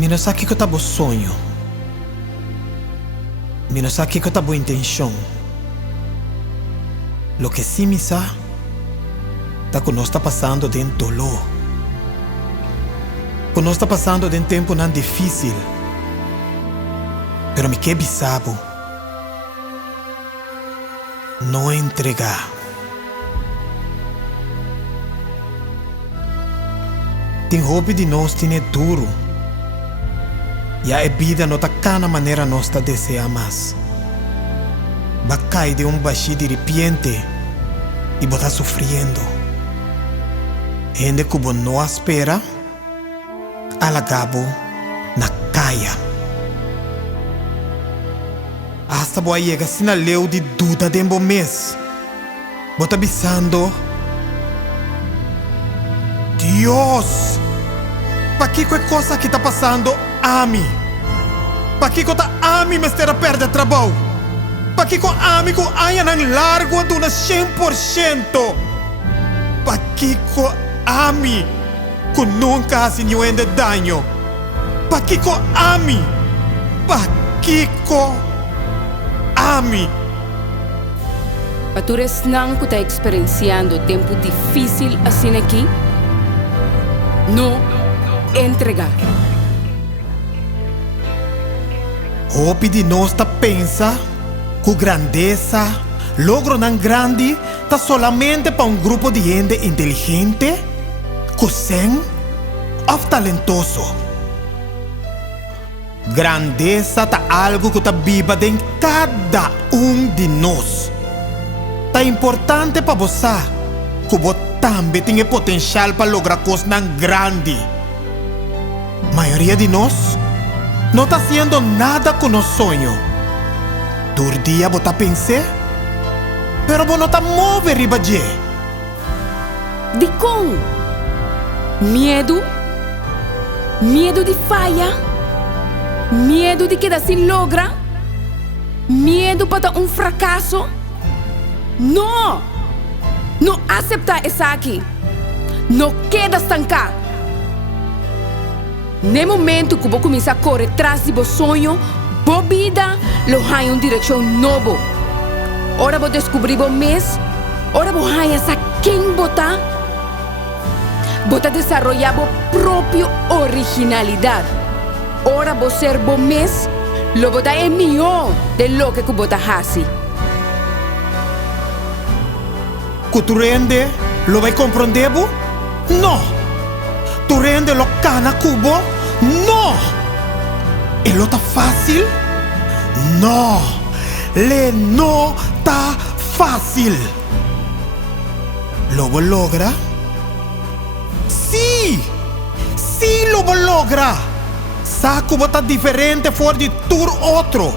Mira sabe que tá bom sonho. Mira sabe que tá boa intenção. Lo que sim me sabe, tá que nós está passando de dolor. Que nós está passando de tempo não difícil. Pero me que bisabo. Não entregar. Tem roupa de nós tem duro. E a vida não tá cada maneira nós tá desejar mais. Vai cair de baixo de repente e botar sofrendo. Gente que não espera, alagabo na caia. Hasta boa chega se na leu de dúvida de mês. Bota bisando. Deus! Pa que coisa que tá passando a mim? Pa que tá a mim mas perde trabalho? Pa que amigo haya nang largo de 100%? Pa que ami que nunca ha sido de daño? Pa que ami? Pa que ami? Patures não que está experienciando tempo difícil assim aqui? Não entregar. Hope de nós tá pensa que grandeza, logro não grande, tá solamente para grupo de gente inteligente, sem ou talentoso. Grandeza tá algo que tá viva em cada de nós. Tá importante para você que você também tem potencial para lograr coisas grandes. A maioria de nós não está fazendo nada com nosso sonho. Todo dia você está pensando, pero você não está movendo riba de. De com? Medo? Medo de falha? Medo de quedar sem logra? Medo para fracasso? Não! Não aceitar isso aqui. Não queda estancar. No momento que você começa a correr atrás de seu sonho, sua vida lo vai em uma direção nova. Ora você descobrir você mesmo, ora você vai saber quem você desenvolver sua própria originalidade. Ora você ser você mesmo, lo você é melhor de lo que você faz. Que tu rende, lo vai compreender? Não! Tu rende lo cana cubo? Não! E lo tá fácil? Não! Le não tá fácil. Lo vou logra? Sim! Sim, lo vou logra! Saco bota diferente fora de tur outro.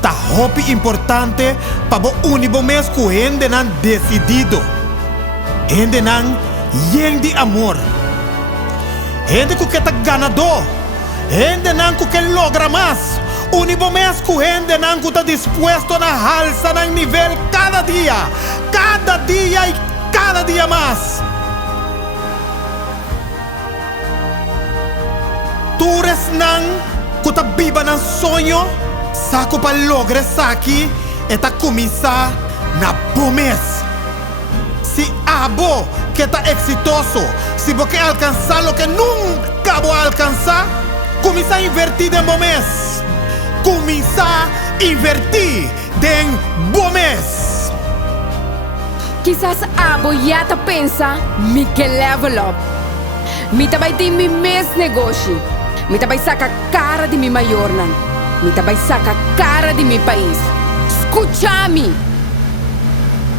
Tá hopi importante para o único mês que gente não decidido. Gente não de amor. Gente que tá ganador. Gente não que logra mais. Único mês que gente não que tá disposto a alçar no nível cada dia e cada dia mais. Tu res não que tá viva no sonho. Saco para lograr isso aqui é tá começar na bom mês. Se abo que tá exitoso, se você alcançar o que nunca vou alcançar, começar a invertir em bom mês. Começar a invertir em bom mês. Quizás abo já tá pensa, me que level up. Me também tem meu mesmo negócio. Me também saca a cara de meu maior não. Me também saca a cara de meu país. Escucha-me.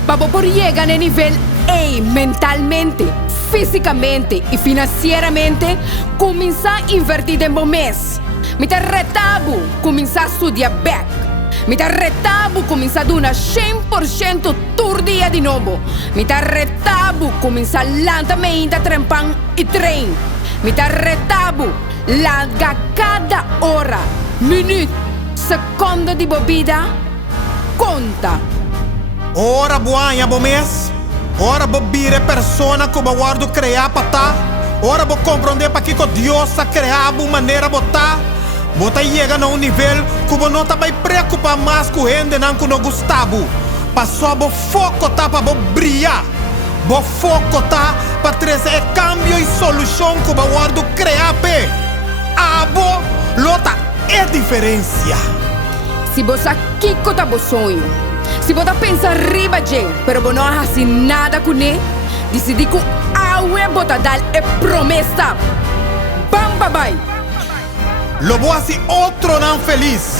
Para poder chegar no nível A, mentalmente, fisicamente e financeiramente, começar a invertir em bom mês. Me tá retabo começar a estudar back. Me tá retabo começar a dar 100% todo dia de novo. Me tá retabo começar a lentamente a trampar e treino. Me tá retabo larga cada hora, minuto, segundo de bebida, conta. Ora boa, bom mês. Ora bobire persona que eu guardo criar para tá. Ora vou compreender para que Deus ha criado maneira botar. Bota chega a nível que você não está mais preocupado mais com gente não que não Gustavo. Passou a foco tá para brilhar. Bo foco tá para trazer cambio e solução que você guarda criar pe. Abo lota é diferença. Se você kiko tá bo sonho. Se você pensa riba je, pero você não faz nada com ele, decidi que awe bota dar é promessa. Bamba bai. Lobo assim outro não feliz.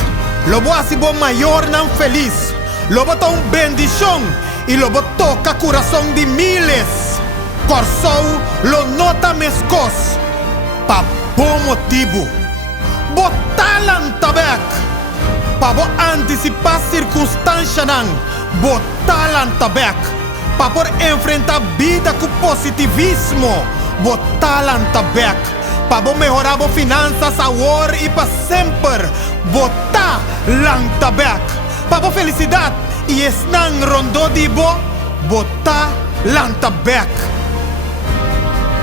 Lobo assim bom maior não feliz. Lobo tá bendição e lobo toca coração de miles. Corsou lo nota mescos. Pa bom motivo. Botalan tabek. Pa bo antecipar circunstância não. Botalan tabek. Pa por enfrentar vida com positivismo. Botalan tabek. Pa bo melhorar bo finanças agora e para sempre. Botar lantabek. Pa bo felicidade e esnan rondo de bo. Botar lantabek.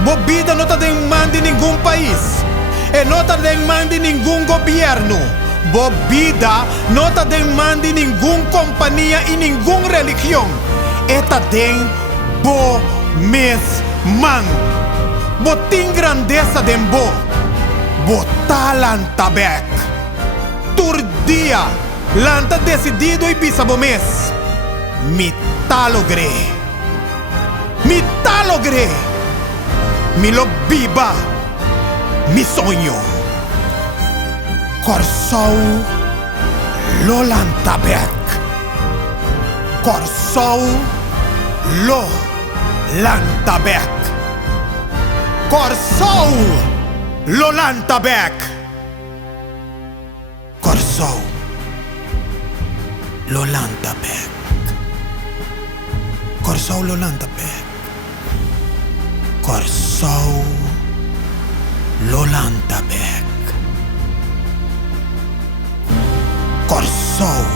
Bo vida não está demanda em nenhum país. E não está demanda em nenhum governo. Bo vida não está demanda em nenhuma companhia e nenhuma religião. Eta den bo mes man. Botin grandeza den bo. Botalantabek. Tur dia. Lanta decidido e bisabo mes. Mitalogre. Mitalogre. Mi lo biba. Mi sonho. Corsou lo lantabek. Corsou lo lantabek. Corsou lo lantabek. Corsou lo lantabek. Corsou lo lantabek. Corsou lo lantabek. Corsou